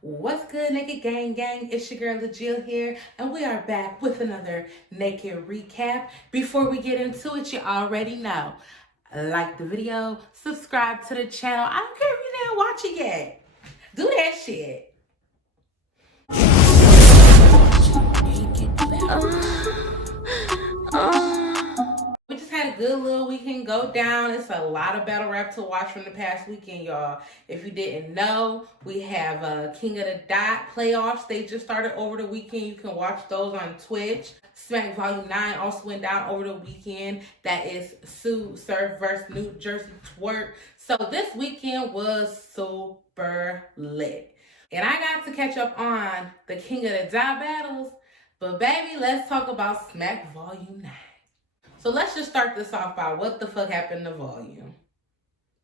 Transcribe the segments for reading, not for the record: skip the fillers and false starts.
What's good, Naked Gang? It's your girl LaJill here, and we are back with another Naked recap. Before we get into it, you already know, like the video, subscribe to the channel. I don't care if you didn't watch it yet. Do that shit. We just had a good little weekend go down. It's a lot of battle rap to watch from the past weekend, y'all. If you didn't know, we have King of the Dot playoffs. They just started over the weekend. You can watch those on Twitch. Smack Volume 9 also went down over the weekend. That is Sue Surf versus New Jersey Twerk. So this weekend was super lit. And I got to catch up on the King of the Dot battles. But baby, let's talk about Smack Volume 9. So let's just start this off by what the fuck happened to Volume.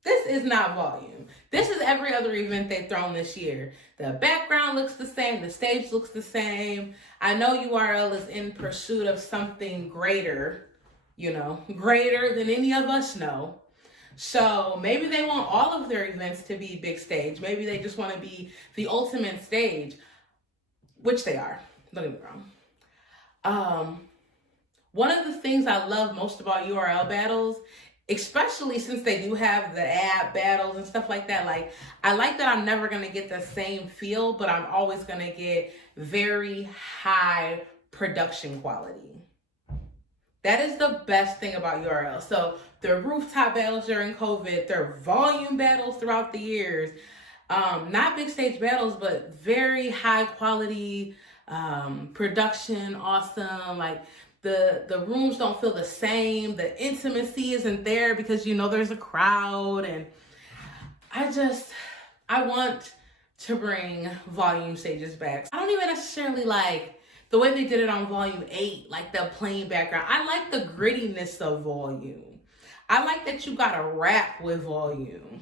This is not Volume. This is every other event they've thrown this year. The background looks the same. The stage looks the same. I know URL is in pursuit of something greater, greater than any of us know. So maybe they want all of their events to be big stage. Maybe they just want to be the ultimate stage, which they are. Don't get me wrong. One of the things I love most about URL battles, especially since they do have the ad battles and stuff like that, like I like that I'm never going to get the same feel, but I'm always going to get very high production quality. That is the best thing about URL. So their rooftop battles during COVID, their volume battles throughout the years, not big stage battles, but very high quality production, awesome, like the rooms don't feel the same. The intimacy isn't there because there's a crowd, and I want to bring volume stages back. I don't even necessarily like the way they did it on Volume 8, like the plain background. I like the grittiness of Volume. I like that you gotta rap with Volume.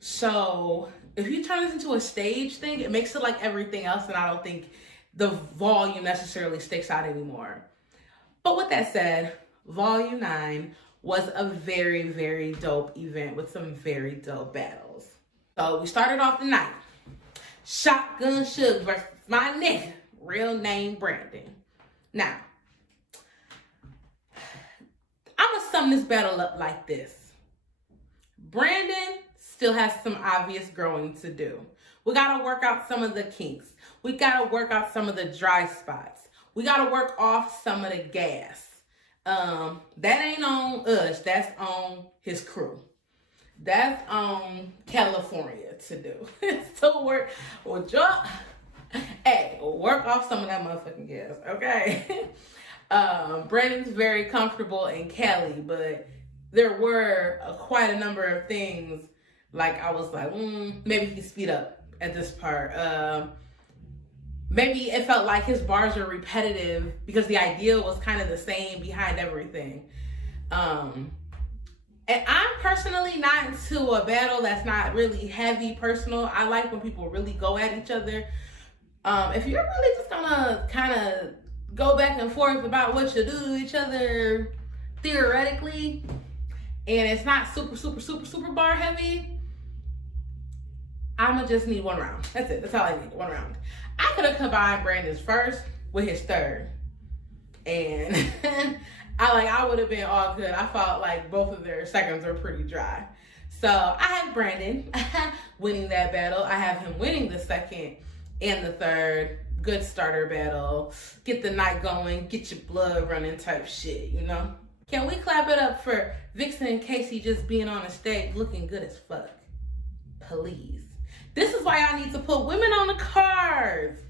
So if you turn this into a stage thing, it makes it like everything else, and I don't think the volume necessarily sticks out anymore. But with that said, Volume 9 was a very, very dope event with some very dope battles. So we started off the night. Shotgun Suge versus my nigga, real name Brandon. Now, I'm going to sum this battle up like this. Brandon still has some obvious growing to do. We got to work out some of the kinks. We got to work out some of the dry spots. We got to work off some of the gas. That ain't on us. That's on his crew. That's on California to do. So work off some of that motherfucking gas, okay? Brandon's very comfortable in Cali, but there were quite a number of things like I was like, maybe he can speed up at this part. Maybe it felt like his bars were repetitive because the idea was kind of the same behind everything. And I'm personally not into a battle that's not really heavy personal. I like when people really go at each other. If you're really just gonna kind of go back and forth about what you do to each other theoretically, and it's not super bar heavy, I'ma just need one round. That's it. That's all I need. One round. I could have combined Brandon's first with his third, and I would have been all good. I felt like both of their seconds were pretty dry. So I have Brandon winning that battle. I have him winning the second and the third. Good starter battle. Get the night going. Get your blood running type shit, Can we clap it up for Vixen and Casey just being on the stage looking good as fuck? Please. This is why I need to put women on the cards.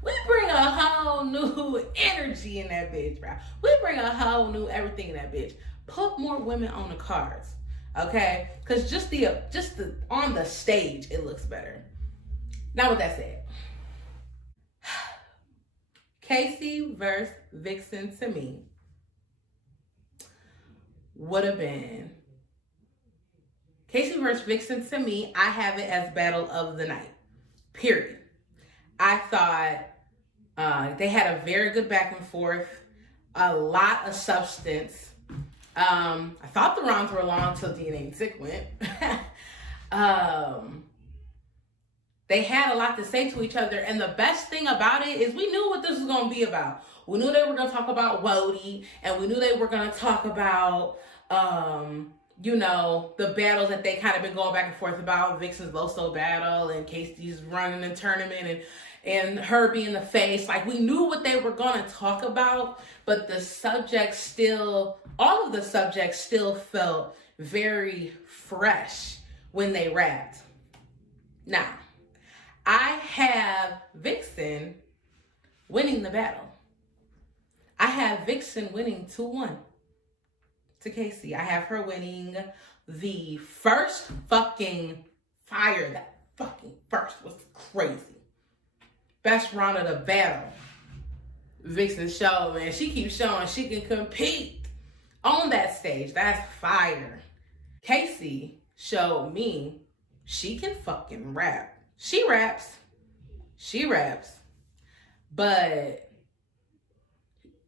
We bring a whole new energy in that bitch, bro. We bring a whole new everything in that bitch. Put more women on the cards, okay? Because just the on the stage, it looks better. Now with that said, Casey versus Vixen to me would have been Casey versus Vixen to me, I have it as battle of the night, period. I thought they had a very good back and forth, a lot of substance. I thought the rounds were long until DNA and Zick went. They had a lot to say to each other. And the best thing about it is we knew what this was going to be about. We knew they were going to talk about Wody, and we knew they were going to talk about, you know, the battles that they kind of been going back and forth about. Vixen's Loso battle and Casey's running the tournament and her being the face. Like, we knew what they were going to talk about, but the subject still, all of the subjects still felt very fresh when they rapped. Now, I have Vixen winning the battle. I have Vixen winning 2-1 to Casey. I have her winning the first fucking fire. That fucking first was crazy. Best round of the battle. Vixen showed, man. She keeps showing she can compete on that stage. That's fire. Casey showed me she can fucking rap. She raps, but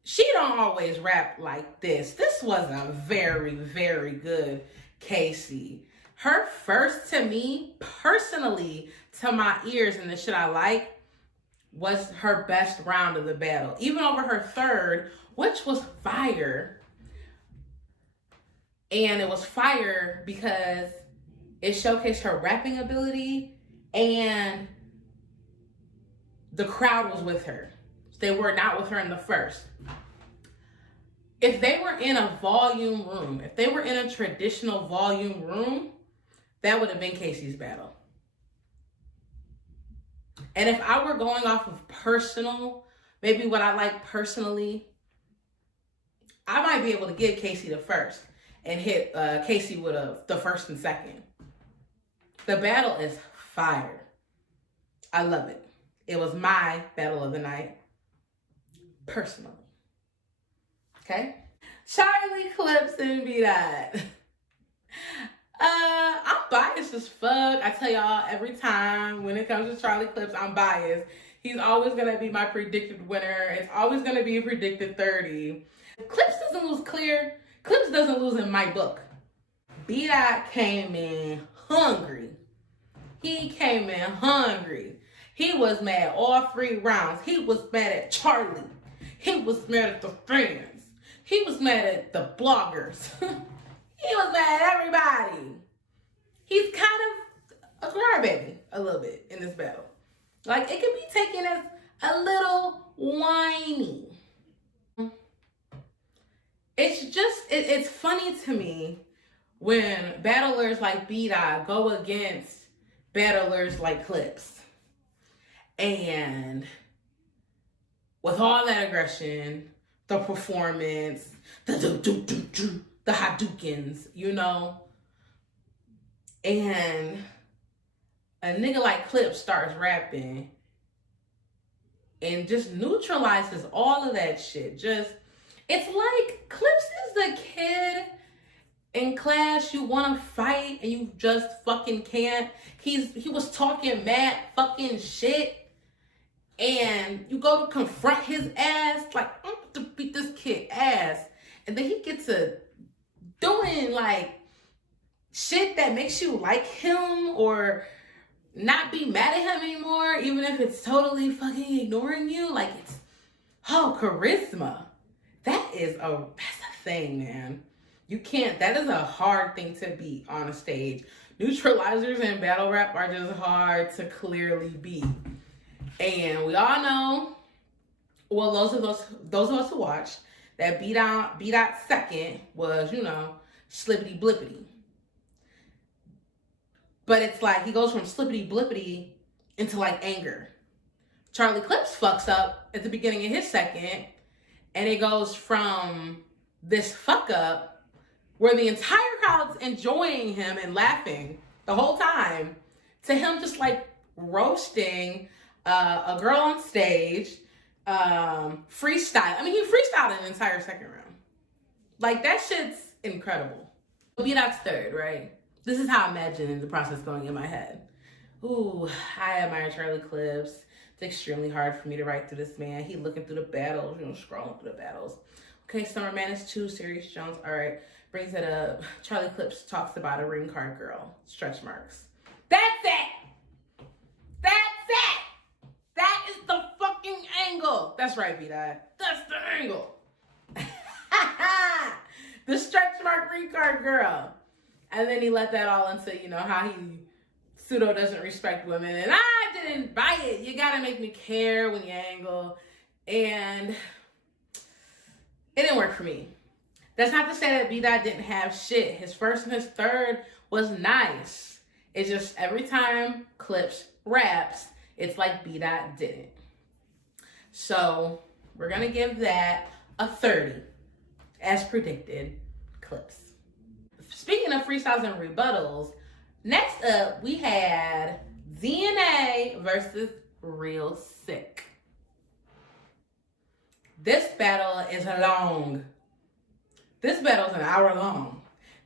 she don't always rap like this. This was a very, very good Casey. Her first, to me, personally, to my ears and the shit I like, was her best round of the battle. Even over her third, which was fire. And it was fire because it showcased her rapping ability, and the crowd was with her. They were not with her in the first. If they were in a volume room, if they were in a traditional volume room, that would have been Casey's battle. And if I were going off of personal, maybe what I like personally, I might be able to give Casey the first and hit Casey with the first and second. The battle is fire. I love it. It was my battle of the night, personally. Okay? Charlie Clips and Bdot. I'm biased as fuck. I tell y'all every time when it comes to Charlie Clips, I'm biased. He's always going to be my predicted winner. It's always going to be a predicted 30. Clips doesn't lose clear. Clips doesn't lose in my book. Bdot came in hungry. He came in hungry. He was mad all 3 rounds. He was mad at Charlie. He was mad at the fans. He was mad at the bloggers. He was mad at everybody. He's kind of a crybaby a little bit in this battle. Like, it could be taken as a little whiny. It's just, it's funny to me when battlers like Bdot go against battlers like Clips. And with all that aggression, the performance, the Hadoukens, you know, and a nigga like Clips starts rapping and just neutralizes all of that shit. Just, it's like Clips is the kid in class you want to fight and you just fucking can't. He was talking mad fucking shit, and you go to confront his ass like, I'm about to beat this kid ass, and then he gets to doing like shit that makes you like him or not be mad at him anymore, even if it's totally fucking ignoring you. Like, it's, oh, charisma. That's a thing, man. You can't, that is a hard thing to beat on a stage. Neutralizers in battle rap are just hard to clearly beat. And we all know, well, those of us who watched, that Bdot second was, you know, slippity blippity. But it's like he goes from slippity blippity into like anger. Charlie Clips fucks up at the beginning of his second, and it goes from this fuck up where the entire crowd's enjoying him and laughing the whole time, to him just like roasting a girl on stage, freestyle. I mean, he freestyled an entire second round. Like, that shit's incredible. Bdot's third, right? This is how I'm imagining the process going in my head. Ooh, I admire Charlie Clips. It's extremely hard for me to write through this man. He looking through the battles, you know, scrolling through the battles. Okay, Summer Madness 2, Serious Jones. All right, brings it up. Charlie Clips talks about a ring card girl. Stretch marks. That's it. That's That's right, Bdot. That's the angle. The stretch mark retard girl. And then he let that all into, you know, how he pseudo doesn't respect women. And I didn't buy it. You gotta make me care when you angle. And it didn't work for me. That's not to say that Bdot didn't have shit. His first and his third was nice. It's just every time Clips raps, it's like Bdot didn't. So we're gonna give that a 30, as predicted, Clips. Speaking of freestyles and rebuttals, next up we had DNA versus Real Sick. This battle is long. This battle is an hour long.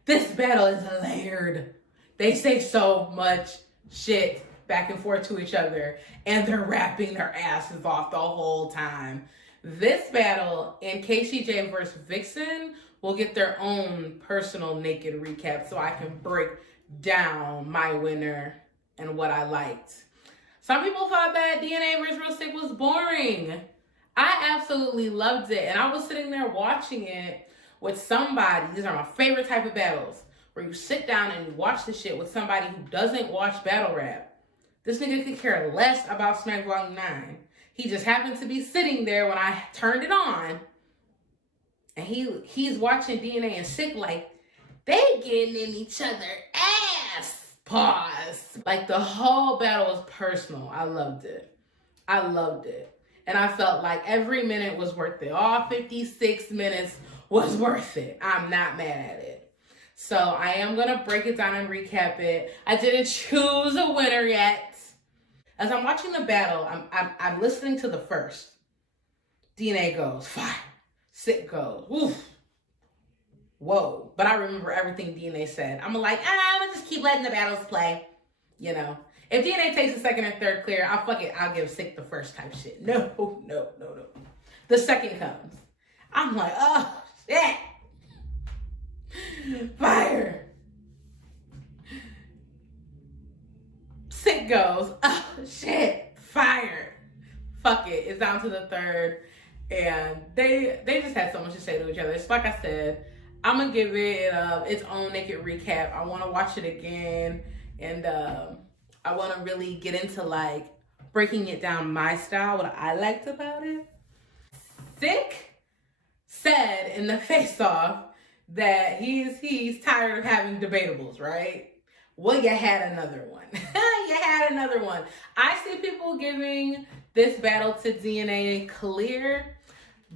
This battle is layered. They say so much shit back and forth to each other, and they're rapping their asses off the whole time. This battle and KCJ versus Vixen will get their own personal naked recap so I can break down my winner and what I liked. Some people thought that DNA versus Real Sick was boring. I absolutely loved it, and I was sitting there watching it with somebody. These are my favorite type of battles, where you sit down and you watch the shit with somebody who doesn't watch battle rap. This nigga could care less about Smack Volume 9. He just happened to be sitting there when I turned it on, and he's watching DNA and Sick like, they getting in each other ass. Pause. Like, the whole battle was personal. I loved it. I loved it. And I felt like every minute was worth it. All 56 minutes was worth it. I'm not mad at it. So I am going to break it down and recap it. I didn't choose a winner yet. As I'm watching the battle, I'm listening to the first. DNA goes, fire. Sick goes, oof. Whoa. But I remember everything DNA said. I'm like, I'm going to just keep letting the battles play. You know. If DNA takes the second and third clear, I'll give Sick the first type shit. No. The second comes. I'm like, oh, shit. Fire. Sick goes, oh, shit. Fire. Fuck it. It's down to the third. And they just had so much to say to each other. It's like I said, I'm going to give it its own naked recap. I want to watch it again. And I want to really get into like breaking it down my style, what I liked about it. Sick said in the face-off that he's tired of having debatables, right? Well, you had another one. You had another one. I see people giving this battle to DNA clear,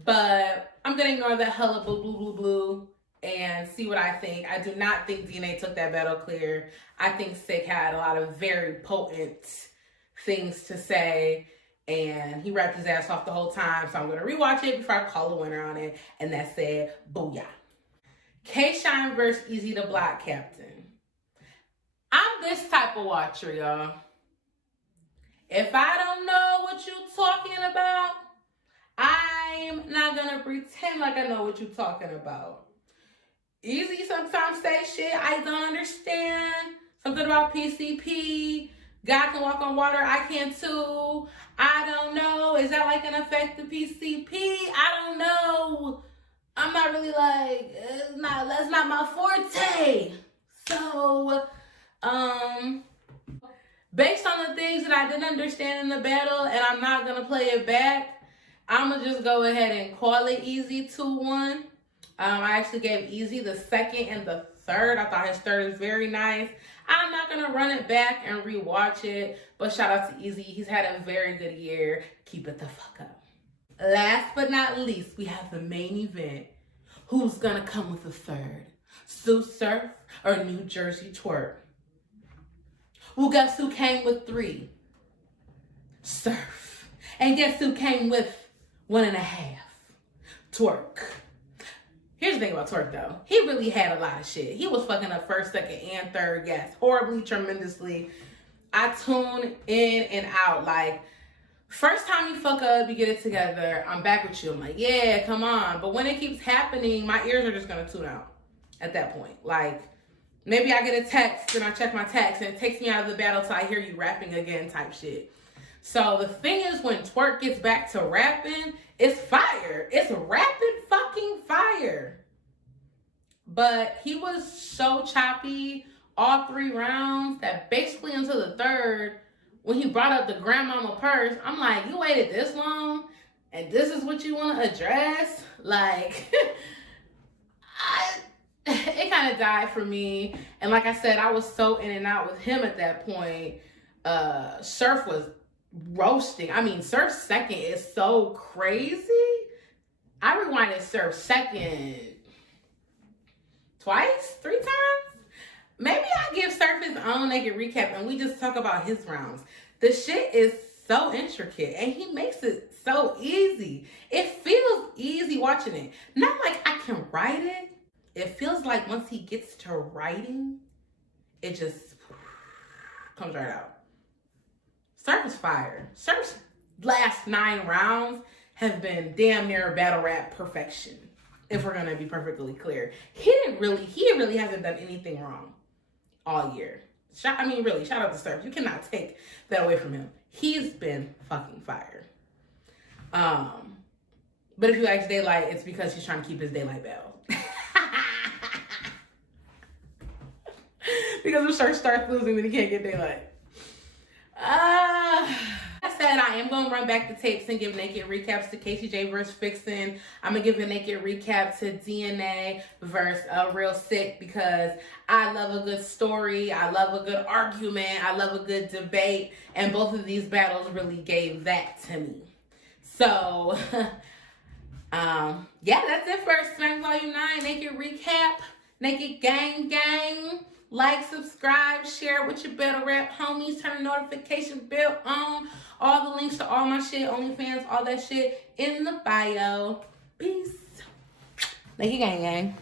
but I'm going to ignore that hella blue and see what I think. I do not think DNA took that battle clear. I think Sick had a lot of very potent things to say, and he rapped his ass off the whole time. So I'm going to rewatch it before I call the winner on it, and that's it. Booyah. K-Shine versus Easy the Block Captain. I'm this type of watcher, y'all. If I don't know what you're talking about, I'm not going to pretend like I know what you're talking about. Easy sometimes say shit I don't understand. Something about PCP. God can walk on water, I can too. I don't know. Is that like an effect of PCP? I don't know. I'm not really like, that's not my forte. So, based on the things that I didn't understand in the battle, and I'm not going to play it back, I'm going to just go ahead and call it Easy 2-1. I actually gave Easy the second and the third. I thought his third was very nice. I'm not going to run it back and rewatch it, but shout out to Easy. He's had a very good year. Keep it the fuck up. Last but not least, we have the main event. Who's going to come with a third? Sue Surf or New Jersey Twerk? Well, guess who came with 3? Surf. And guess who came with 1.5? Twerk. Here's the thing about Twerk, though. He really had a lot of shit. He was fucking up first, second, and third guests. Horribly, tremendously. I tune in and out. Like, first time you fuck up, you get it together, I'm back with you. I'm like, yeah, come on. But when it keeps happening, my ears are just going to tune out at that point. Like, maybe I get a text and I check my text and it takes me out of the battle till I hear you rapping again type shit. So the thing is, when Twerk gets back to rapping, it's fire. It's rapping fucking fire. But he was so choppy all 3 rounds that basically until the third, when he brought up the grandmama purse, I'm like, you waited this long and this is what you want to address? Like, it kind of died for me. And like I said, I was so in and out with him at that point. Surf was roasting. I mean, Surf's second is so crazy. I rewinded Surf's second twice, 3 times. Maybe I give Surf his own naked recap and we just talk about his rounds. The shit is so intricate and he makes it so easy. It feels easy watching it. Not like I can write it. It feels like once he gets to writing, it just comes right out. Surf is fire. Surf's last 9 rounds have been damn near battle rap perfection. If we're gonna be perfectly clear, he really hasn't done anything wrong all year. Shout out to Surf. You cannot take that away from him. He's been fucking fire. But if you ask Daylight, it's because he's trying to keep his Daylight belt. Because if Surf starts losing, then he can't get Daylight. I said I am going to run back the tapes and give naked recaps to KCJ versus Vixen. I'm going to give a naked recap to DNA versus Real Sick because I love a good story. I love a good argument. I love a good debate. And both of these battles really gave that to me. So, yeah, that's it for Smack Volume 9 Naked Recap. Naked Gang. Like, subscribe, share with your battle rap homies. Turn the notification bell on. All the links to all my shit, OnlyFans, all that shit in the bio. Peace. Naked Gang.